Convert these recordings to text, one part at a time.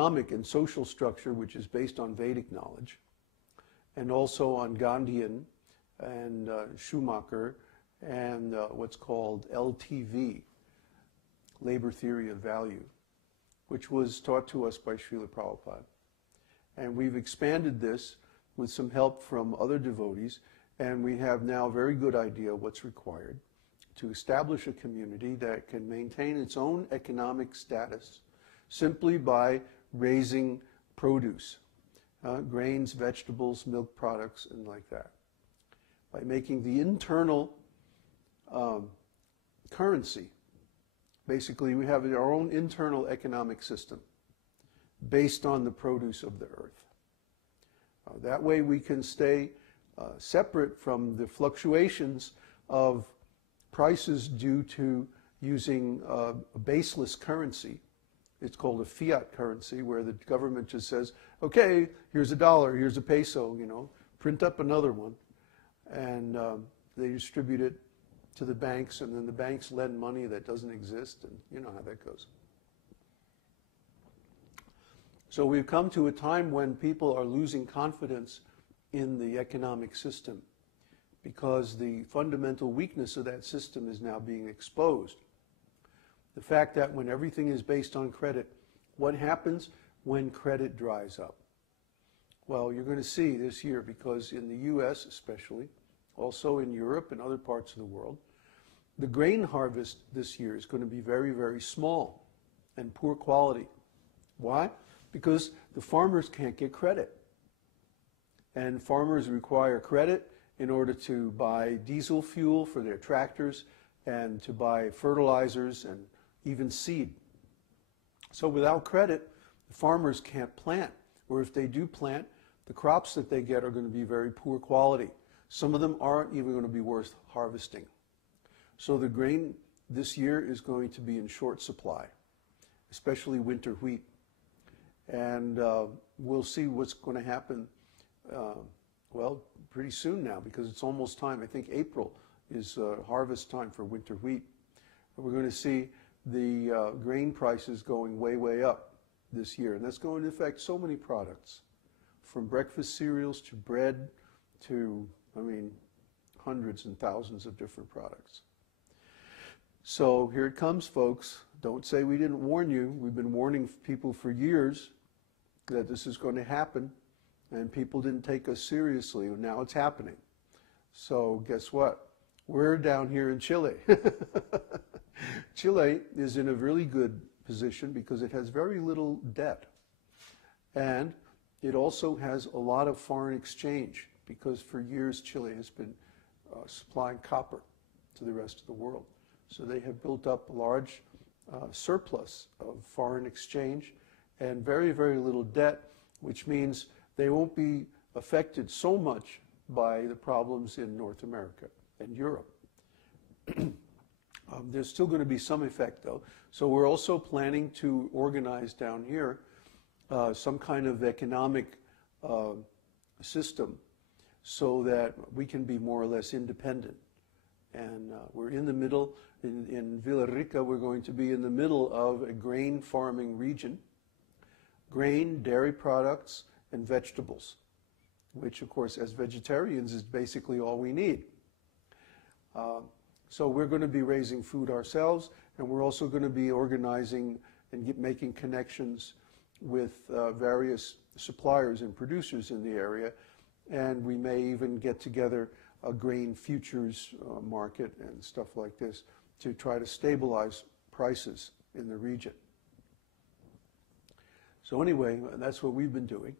economic and social structure which is based on Vedic knowledge, and also on Gandhian and Schumacher and what's called LTV, Labor Theory of Value, which was taught to us by Srila Prabhupada. And we've expanded this with some help from other devotees, and we have now a very good idea what's required to establish a community that can maintain its own economic status simply by raising produce, grains, vegetables, milk products, and like that. By making the internal currency. Basically, we have our own internal economic system based on the produce of the earth. That way we can stay separate from the fluctuations of prices due to using a baseless currency. It's called a fiat currency, where the government just says, okay, here's a dollar, here's a peso, you know, print up another one. And they distribute it to the banks, and then the banks lend money that doesn't exist, and you know how that goes. So we've come to a time when people are losing confidence in the economic system because the fundamental weakness of that system is now being exposed. The fact that when everything is based on credit, what happens when credit dries up? Well, you're going to see this year, because in the US especially, also in Europe and other parts of the world, the grain harvest this year is going to be very, very small and poor quality. Why? Because the farmers can't get credit. And farmers require credit in order to buy diesel fuel for their tractors and to buy fertilizers and even seed. So without credit, the farmers can't plant. Or if they do plant, the crops that they get are going to be very poor quality. Some of them aren't even going to be worth harvesting. So the grain this year is going to be in short supply, especially winter wheat. And we'll see what's going to happen, well, pretty soon now, because it's almost time. I think April is harvest time for winter wheat. And we're going to see the grain prices going way, way up this year. And that's going to affect so many products, from breakfast cereals to bread to, I mean, hundreds and thousands of different products. So here it comes, folks. Don't say we didn't warn you. We've been warning people for years that this is going to happen, and people didn't take us seriously, and now it's happening. So guess what? We're down here in Chile. Chile is in a really good position because it has very little debt. And it also has a lot of foreign exchange, because for years Chile has been supplying copper to the rest of the world. So they have built up a large surplus of foreign exchange and very, very little debt, which means they won't be affected so much by the problems in North America and Europe. There's still going to be some effect, though. So we're also planning to organize down here some kind of economic system so that we can be more or less independent. And we're in the middle, in Villarrica, we're going to be in the middle of a grain farming region. Grain, dairy products, and vegetables, which, of course, as vegetarians, is basically all we need. So we're going to be raising food ourselves, and we're also going to be organizing and making connections with various suppliers and producers in the area, and we may even get together a grain futures market and stuff like this to try to stabilize prices in the region. So anyway, that's what we've been doing,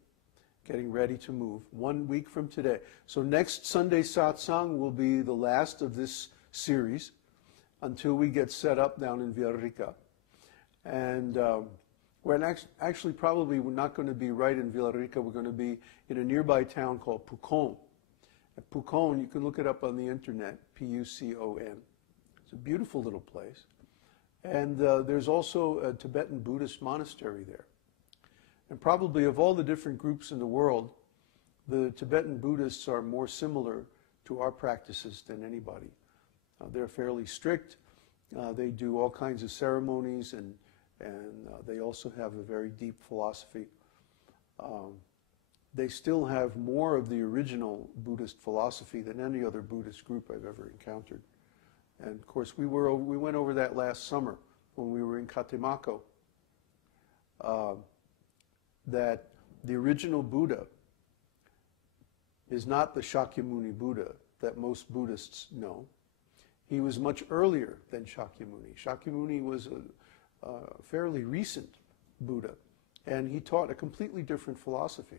getting ready to move 1 week from today. So next Sunday Satsang will be the last of this series until we get set up down in Vyabhicari. And we're actually probably we're not going to be right in Vyabhicari. We're going to be in a nearby town called Pucón. At Pucón, you can look it up on the internet, P-U-C-O-N. It's a beautiful little place. And there's also a Tibetan Buddhist monastery there. And probably of all the different groups in the world, the Tibetan Buddhists are more similar to our practices than anybody. They're fairly strict. They do all kinds of ceremonies and they also have a very deep philosophy. They still have more of the original Buddhist philosophy than any other Buddhist group I've ever encountered. And of course, we went over that last summer when we were in Katemako, that the original Buddha is not the Shakyamuni Buddha that most Buddhists know. He was much earlier than Shakyamuni. Shakyamuni was a fairly recent Buddha, and he taught a completely different philosophy.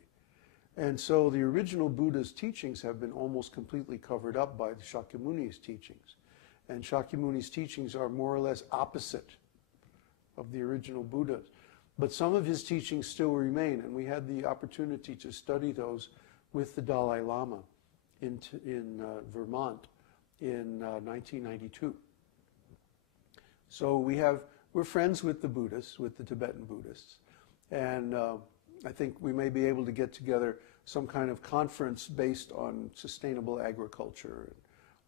And so the original Buddha's teachings have been almost completely covered up by the Shakyamuni's teachings. And Shakyamuni's teachings are more or less opposite of the original Buddha's. But some of his teachings still remain, and we had the opportunity to study those with the Dalai Lama in Vermont in 1992. So we're friends with the Buddhists, with the Tibetan Buddhists, and I think we may be able to get together some kind of conference based on sustainable agriculture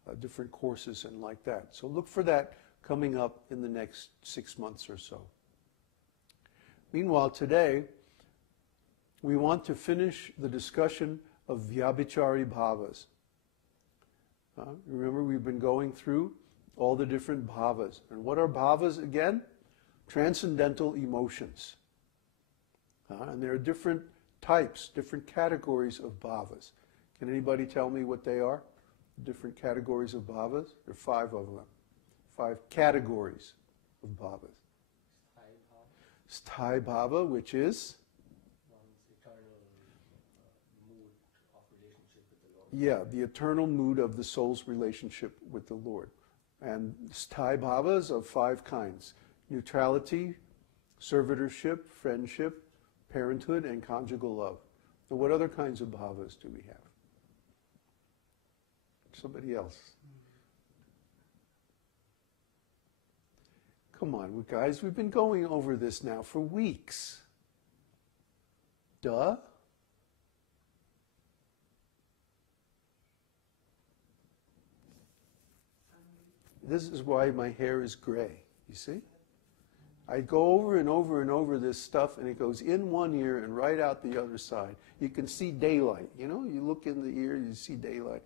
and different courses and like that. So look for that coming up in the next 6 months or so. Meanwhile, today, we want to finish the discussion of Vyabhicari-bhavas. Remember, we've been going through all the different bhavas. And what are bhavas again? Transcendental emotions. And there are different types, different categories of bhavas. Can anybody tell me what they are? Different categories of bhavas? There are 5 of them. 5 categories of bhavas. Sthāyi bhava, which is? One's eternal mood of relationship with the Lord. Yeah, the eternal mood of the soul's relationship with the Lord. And sthāyi bhavas of 5 kinds. Neutrality, servitorship, friendship, parenthood, and conjugal love. And what other kinds of bhavas do we have? Somebody else. Come on, guys, we've been going over this now for weeks. Duh. This is why my hair is gray, you see? I go over and over and over this stuff, and it goes in one ear and right out the other side. You can see daylight, you know? You look in the ear, you see daylight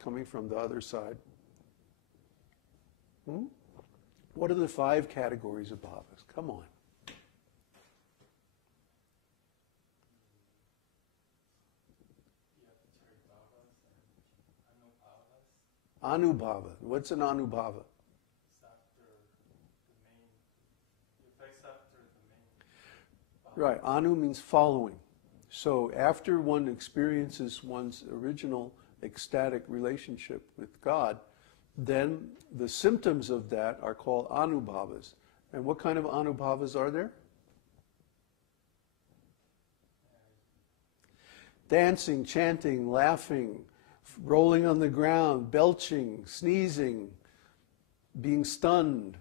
coming from the other side. What are the 5 categories of bhavas? Come on. Anubhava. What's an anubhava? Right, anu means following. So after one experiences one's original ecstatic relationship with God, then the symptoms of that are called anubhavas. And what kind of anubhavas are there? Dancing, chanting, laughing, rolling on the ground, belching, sneezing, being stunned,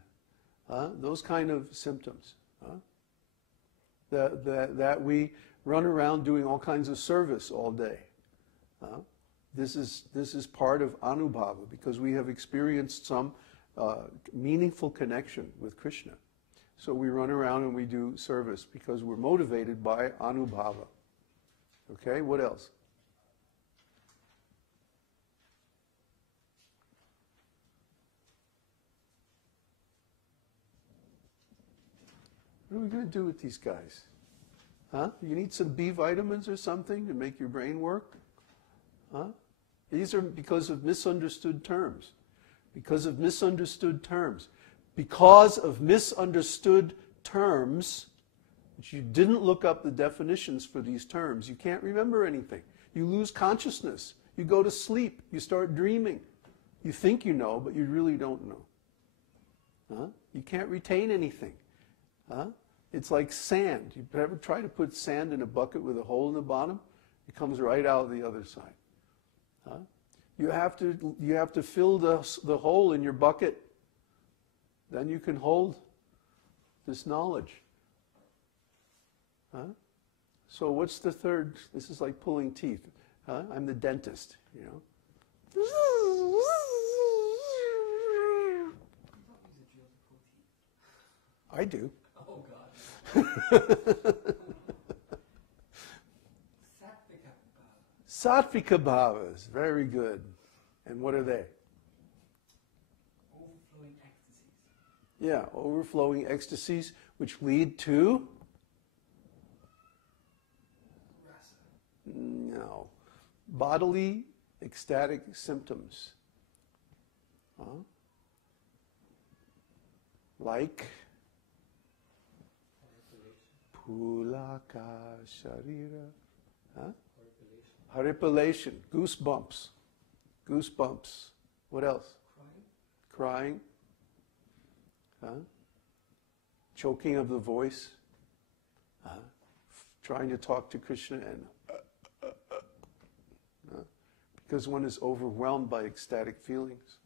those kind of symptoms. That we run around doing all kinds of service all day. This is part of anubhava, because we have experienced some meaningful connection with Krishna. So we run around and we do service because we're motivated by anubhava. Okay, what else? What are we going to do with these guys? Huh? You need some B vitamins or something to make your brain work? Huh? These are because of misunderstood terms. Because of misunderstood terms. Because of misunderstood terms, which you didn't look up the definitions for these terms, you can't remember anything. You lose consciousness. You go to sleep. You start dreaming. You think you know, but you really don't know. Huh? You can't retain anything. Huh? It's like sand. You ever try to put sand in a bucket with a hole in the bottom? It comes right out the other side. Huh? You have to fill the hole in your bucket. Then you can hold this knowledge. Huh? So what's the third? This is like pulling teeth. Huh? I'm the dentist, you know. I do. Oh God. Satvika-bhavas, very good. And what are they? Overflowing ecstasies. Yeah, overflowing ecstasies which lead to? Rasa. No. Bodily ecstatic symptoms. Huh? Like pulaka sharira. Huh? Haripalation. Goosebumps. Goosebumps. What else? Crying. Crying. Huh? Choking of the voice. Huh? Trying to talk to Krishna and because one is overwhelmed by ecstatic feelings.